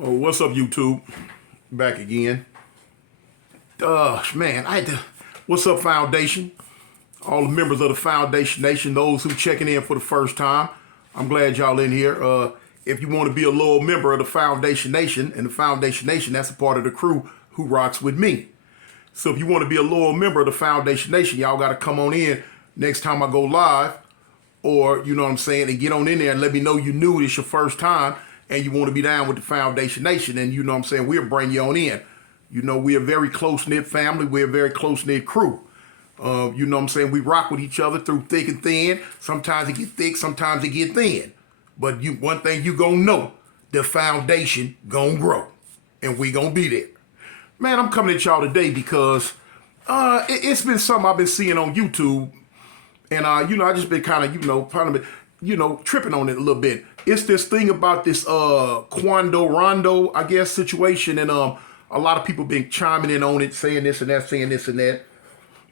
Oh, what's up, YouTube? Back again. Man, What's up, Foundation? All the members of the Foundation Nation, those who checking in for the first time. I'm glad y'all in here. If you want to be a loyal member of the Foundation Nation, and the Foundation Nation, that's a part of the crew who rocks with me. So if you want to be a loyal member of the Foundation Nation, y'all got to come on in next time I go live, or you know what I'm saying, and get on in there and let me know you new, it's your first time, and you want to be down with the Foundation Nation, and you know what I'm saying, we'll bring you on in. You know, we're a very close-knit family. We're a very close-knit crew. You know what I'm saying? We rock with each other through thick and thin. Sometimes it get thick, sometimes it get thin. But one thing you gonna know, the foundation gonna grow. And we gonna be there. Man, I'm coming at y'all today because it's been something I've been seeing on YouTube. And, I just been kind of, tripping on it a little bit. It's this thing about this Quando Rondo, I guess, situation. And a lot of people been chiming in on it, saying this and that, saying this and that.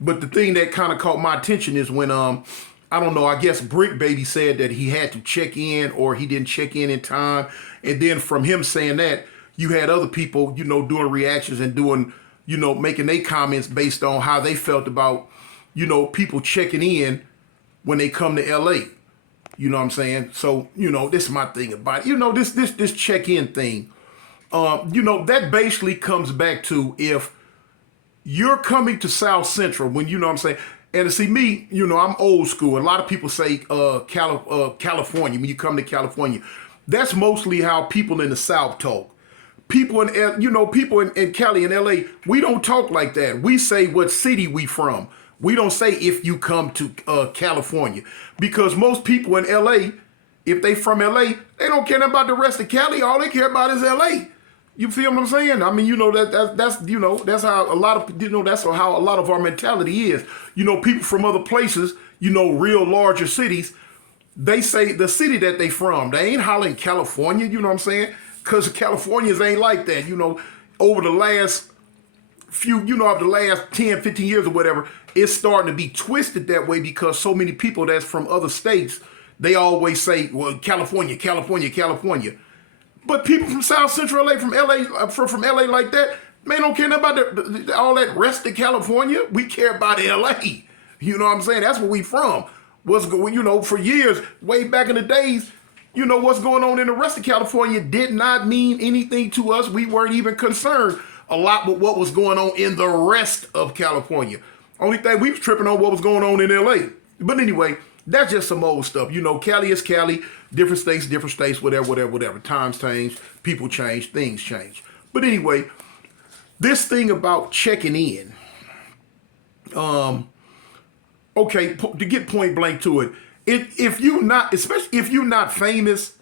But the thing that kind of caught my attention is when, I don't know, I guess Brick Baby said that he had to check in or he didn't check in time. And then from him saying that, you had other people, doing reactions and doing, making their comments based on how they felt about, people checking in when they come to LA. You know what I'm saying? So, this is my thing about it. This check-in thing. That basically comes back to if you're coming to South Central, when you know what I'm saying, and to see me, I'm old school. A lot of people say California, when you come to California. That's mostly how people in the South talk. People in Cali and LA, we don't talk like that. We say what city we from. We don't say if you come to California. Because most people in LA, if they from LA, they don't care about the rest of Cali. All they care about is LA. You feel what I'm saying? I mean, that's how a lot of, that's how a lot of our mentality is. People from other places, real larger cities, they say the city that they from. They ain't hollering California, you know what I'm saying? Because Californians ain't like that, over the last few, of the last 10, 15 years or whatever, it's starting to be twisted that way because so many people that's from other states, they always say, well, California, California, California. But people from South Central LA, from LA, from LA like that, man, don't care about all that rest of California. We care about LA. You know what I'm saying? That's where we from. For years, way back in the days, what's going on in the rest of California did not mean anything to us. We weren't even concerned a lot with what was going on in the rest of California. Only thing we was tripping on what was going on in LA. But anyway, that's just some old stuff. Cali is Cali, different states, whatever. Times change, people change, things change. But anyway, this thing about checking in, okay, to get point blank to it, if you're not, especially if you're not famous,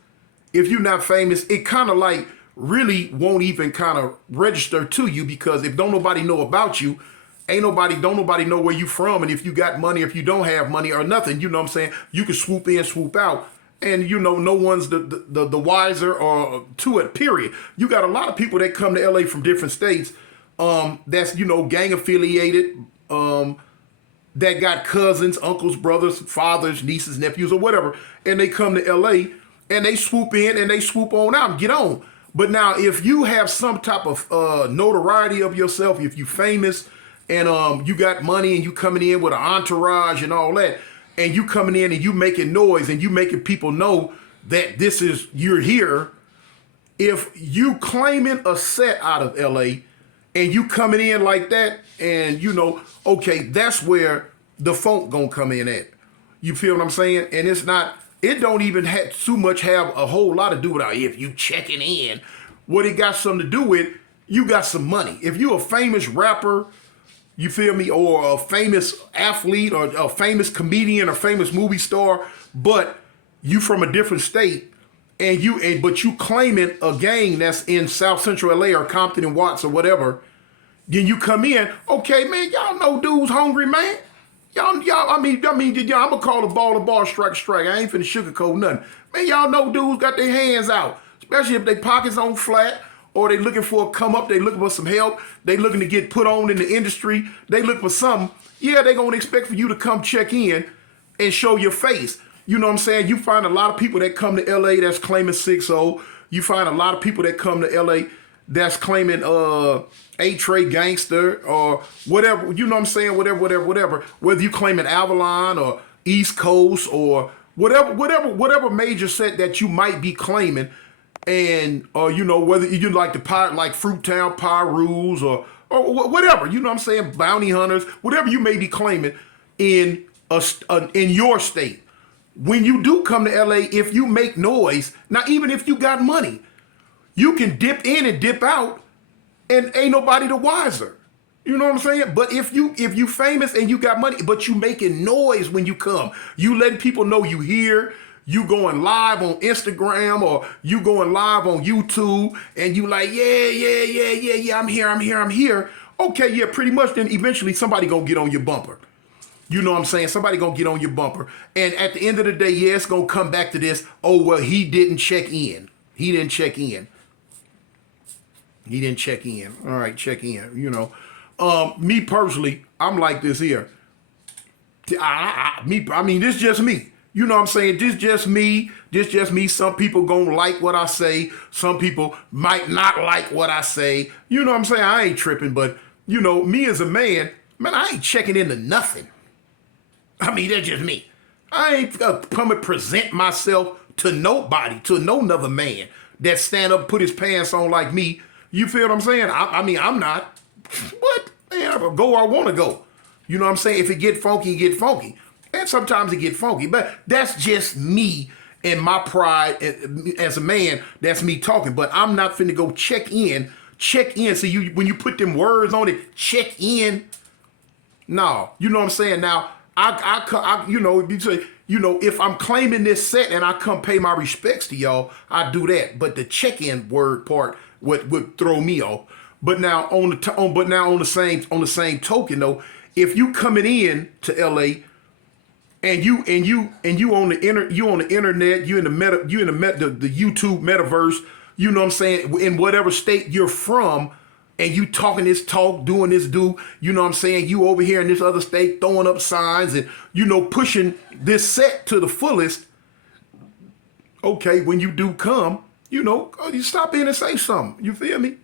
it kind of like really won't even kind of register to you because if don't nobody know about you, don't nobody know where you from, and if you got money, if you don't have money or nothing, you know what I'm saying, you can swoop in, swoop out, and no one's the wiser or to it, period. You got a lot of people that come to LA from different states, that's gang affiliated, that got cousins, uncles, brothers, fathers, nieces, nephews, or whatever, and they come to LA and they swoop in and they swoop on out and get on. But now if you have some type of notoriety of yourself, if you famous, and you got money and you coming in with an entourage and all that, and you coming in and you making noise and you making people know that you're here. If you claiming a set out of LA and you coming in like that, and okay, that's where the funk gonna come in at. You feel what I'm saying? And it don't even have too much have a whole lot to do with if you checking in. What it got something to do with, you got some money. If you a famous rapper, you feel me, or a famous athlete or a famous comedian or famous movie star, but you from a different state but you claiming a gang that's in South Central LA or Compton and Watts or whatever, then you come in, okay, man, y'all know dudes hungry, man. I'm gonna call the ball, strike. I ain't finna sugarcoat nothing. Man, y'all know dudes got their hands out, especially if they pockets on flat, or they looking for a come up, they looking for some help, they looking to get put on in the industry, they look for something. Yeah, they gonna expect for you to come check in and show your face. You know what I'm saying? You find a lot of people that come to LA that's claiming 6-0, you find a lot of people that come to LA that's claiming A-Trey gangster or whatever, you know what I'm saying? Whatever. Whether you claiming Avalon or East Coast or whatever major set that you might be claiming, and you know, whether you like the pirate, like Fruittown Pyrus or whatever, you know what I'm saying, bounty hunters, whatever you may be claiming in your state. When you do come to LA, if you make noise, now even if you got money, you can dip in and dip out, and ain't nobody the wiser. You know what I'm saying? But if you famous and you got money, but you making noise when you come, you letting people know you here, you going live on Instagram or you going live on YouTube, and you like, yeah, I'm here. Okay, yeah, pretty much. Then eventually somebody gonna get on your bumper. You know what I'm saying? Somebody gonna get on your bumper. And at the end of the day, yeah, it's gonna come back to this, oh, well, he didn't check in. He didn't check in. All right, check in, you know. Me personally, I'm like this here. I mean, this just me. You know what I'm saying? This just me. Some people gonna like what I say. Some people might not like what I say. You know what I'm saying? I ain't tripping, but, you know, me as a man, I ain't checking into nothing. I mean, that's just me. I ain't come and present myself to nobody, to no another man that stand up, put his pants on like me. You feel what I'm saying? I mean, I'm not. What? Man, I go where I want to go. You know what I'm saying? If it get funky, it get funky. And sometimes it get funky. But that's just me and my pride as a man. That's me talking. But I'm not finna go check in. So when you put them words on it, check in. No. You know what I'm saying? Now, I you know, if I'm claiming this set and I come pay my respects to y'all, I do that. But the check-in word part would throw me off. But now on the same token though, if you coming in to LA and you on the internet, you in the YouTube metaverse, you know what I'm saying, in whatever state you're from, and you talking this talk, doing this you know what I'm saying, you over here in this other state throwing up signs and, you know, pushing this set to the fullest. Okay, when you do come, you know, you stop in and say something. You feel me?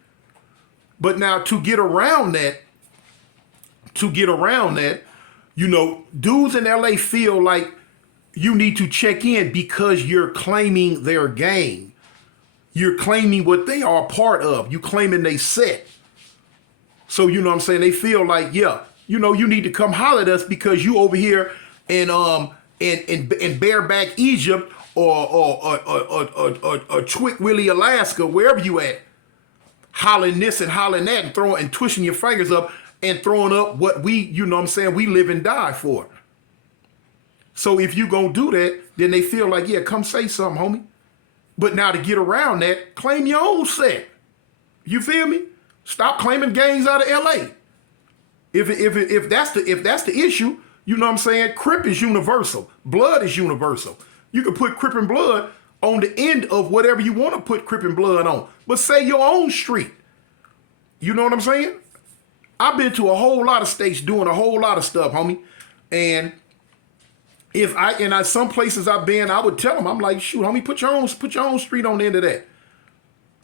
But now to get around that, you know, dudes in LA feel like you need to check in because you're claiming their gang. You're claiming what they are a part of. You claiming they set. So, you know what I'm saying? They feel like, yeah, you know, you need to come holler at us because you over here in bareback Egypt or Twick Willie, Alaska, wherever you at, hollering this and hollering that and throwing and twisting your fingers up and throwing up what we, you know what I'm saying, we live and die for. So if you gonna do that, then they feel like, yeah, come say something, homie. But now to get around that, claim your own set. You feel me? Stop claiming gangs out of LA. If that's the issue, you know what I'm saying? Crip is universal. Blood is universal. You can put Crip and Blood on the end of whatever you want to put Crip and Blood on. But say your own street. You know what I'm saying? I've been to a whole lot of states doing a whole lot of stuff, homie. And some places I've been, I would tell them, I'm like, shoot, homie, put your own street on the end of that.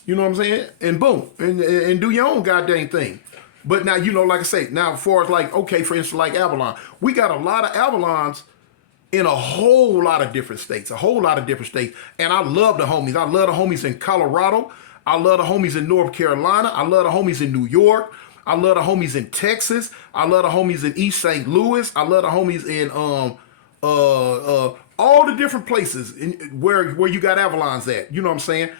You know what I'm saying? And boom, and do your own goddamn thing. But now, you know, like I say, now as far as like, okay, for instance, like Avalon, we got a lot of Avalons in a whole lot of different states, And I love the homies. I love the homies in Colorado. I love the homies in North Carolina. I love the homies in New York. I love the homies in Texas. I love the homies in East St. Louis. I love the homies in all the different places where you got Avalons at. You know what I'm saying?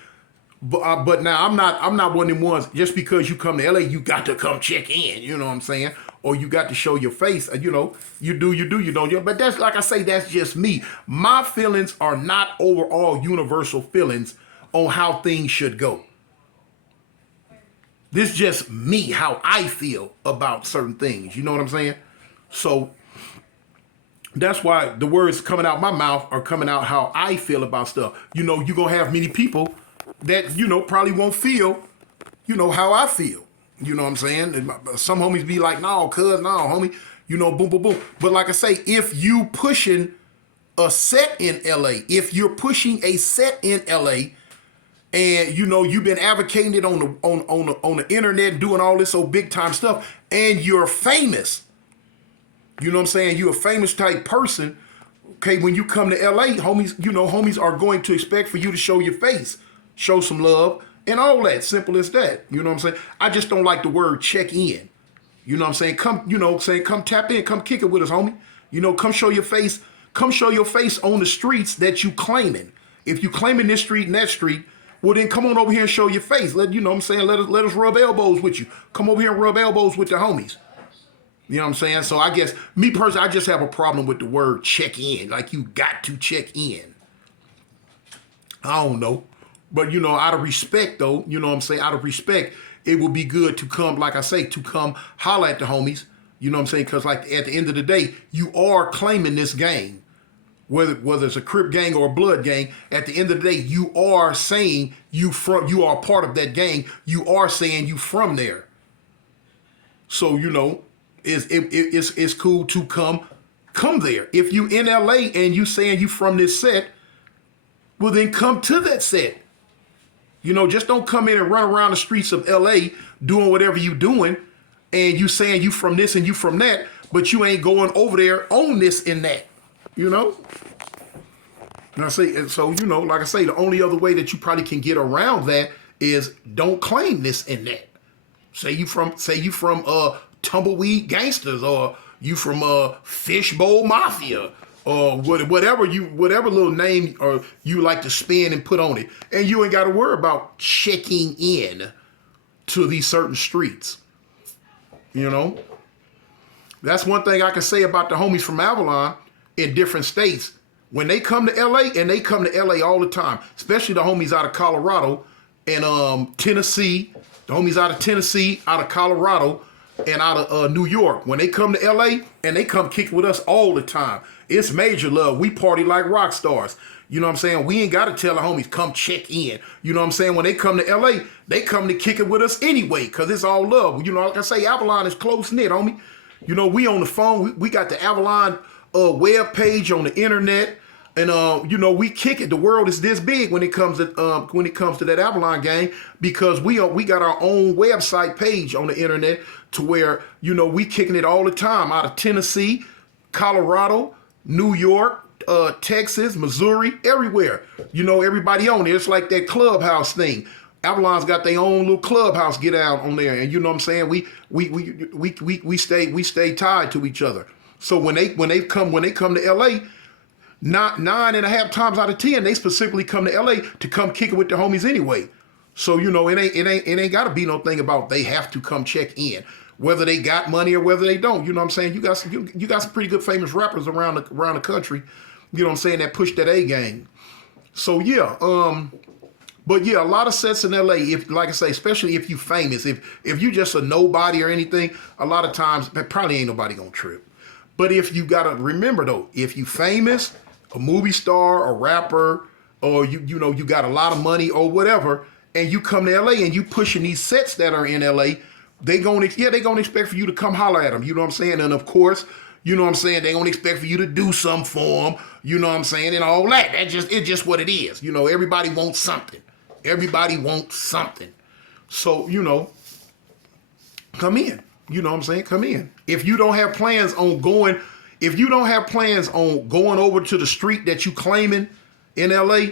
But now I'm not one of them ones. Just because you come to LA, you got to come check in. You know what I'm saying? Or you got to show your face. You know, you don't. But that's, like I say, that's just me. My feelings are not overall universal feelings on how things should go. This is just me, how I feel about certain things. You know what I'm saying? So that's why the words coming out my mouth are coming out how I feel about stuff. You know, you're going to have many people that, you know, probably won't feel, you know, how I feel. You know what I'm saying? And some homies be like, no, cuz, no, homie. You know, boom, boom, boom. But like I say, if you pushing a set in LA, if you're pushing a set in LA and you know you've been advocating it on the internet, doing all this old big time stuff, and you're famous. You know what I'm saying? You're a famous type person. Okay, when you come to LA, homies, you know, homies are going to expect for you to show your face, show some love, and all that. Simple as that. You know what I'm saying? I just don't like the word check in. You know what I'm saying? Come, you know, saying come tap in, come kick it with us, homie. You know, come show your face. Come show your face on the streets that you claiming. If you claiming this street and that street, well then come on over here and show your face. You know what I'm saying? Let us rub elbows with you. Come over here and rub elbows with the homies. You know what I'm saying? So I guess, me personally, I just have a problem with the word check in. Like, you got to check in. I don't know. But, you know, out of respect, though, you know what I'm saying? Out of respect, it would be good to come, like I say, to come holler at the homies. You know what I'm saying? Because, like, at the end of the day, you are claiming this gang. Whether it's a Crip gang or a Blood gang, at the end of the day, you are saying you are part of that gang. You are saying you from there. So, you know, it's cool to come there. If you in LA and you saying you from this set, well then come to that set. You know, just don't come in and run around the streets of LA doing whatever you doing and you saying you from this and you from that, but you ain't going over there on this and that. You know? And I say, and so, you know, like I say, the only other way that you probably can get around that is don't claim this and that. Say you from Tumbleweed Gangsters, or you from Fishbowl Mafia, or whatever little name or you like to spin and put on it, and you ain't got to worry about checking in to these certain streets. You know, that's one thing I can say about the homies from Avalon in different states. When they come to LA, and they come to LA all the time, especially the homies out of Colorado and Tennessee, the homies out of Tennessee, out of Colorado, and out of New York. When they come to LA, and they come kick with us all the time. It's major love. We party like rock stars. You know what I'm saying? We ain't got to tell the homies, come check in. You know what I'm saying? When they come to LA, they come to kick it with us anyway, because it's all love. You know, like I say, Avalon is close-knit, homie. You know, we on the phone. We got the Avalon web page on the internet. And you know, we kick it. The world is this big when it comes to that Avalon gang, because we got our own website page on the internet to where, you know, we kicking it all the time out of Tennessee, Colorado, New York, Texas, Missouri, everywhere. You know, everybody on there. It's like that clubhouse thing. Avalon's got their own little clubhouse get out on there, and you know what I'm saying. We stay tied to each other. So when they come to LA. Not 9.5 times out of 10, they specifically come to LA to come kick it with the homies anyway. So, you know, it ain't gotta be no thing about they have to come check in, whether they got money or whether they don't. You know what I'm saying? You got some pretty good famous rappers around the country, you know what I'm saying, that push that A game. So yeah, but yeah, a lot of sets in LA, if, like I say, especially if you famous, if you just a nobody or anything, a lot of times probably ain't nobody gonna trip. But if you gotta remember though, if you famous, a movie star, a rapper, or you know you got a lot of money or whatever, and you come to LA and you pushing these sets that are in LA, they gonna expect for you to come holler at them. You know what I'm saying? And of course, you know what I'm saying, they gonna expect for you to do something for them. You know what I'm saying? And all that. It's just what it is. You know, everybody wants something. Everybody wants something. So, you know, come in. You know what I'm saying? Come in. If you don't have plans on going over to the street that you claiming in LA,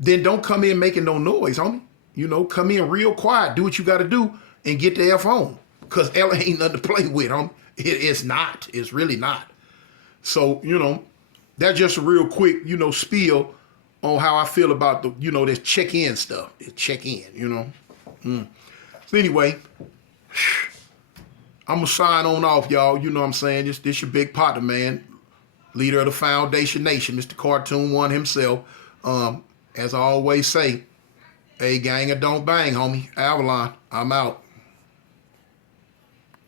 then don't come in making no noise, homie. You know, come in real quiet, do what you got to do, and get the F on. Because LA ain't nothing to play with, homie. It's not. It's really not. So, you know, that's just a real quick, you know, spiel on how I feel about the, you know, this check-in stuff. This check-in, you know. So anyway, I'm going to sign on off, y'all. You know what I'm saying? This your big partner, man. Leader of the Foundation Nation, Mr. Cartoon One himself. As I always say, hey, gang, or don't bang, homie. Avalon, I'm out.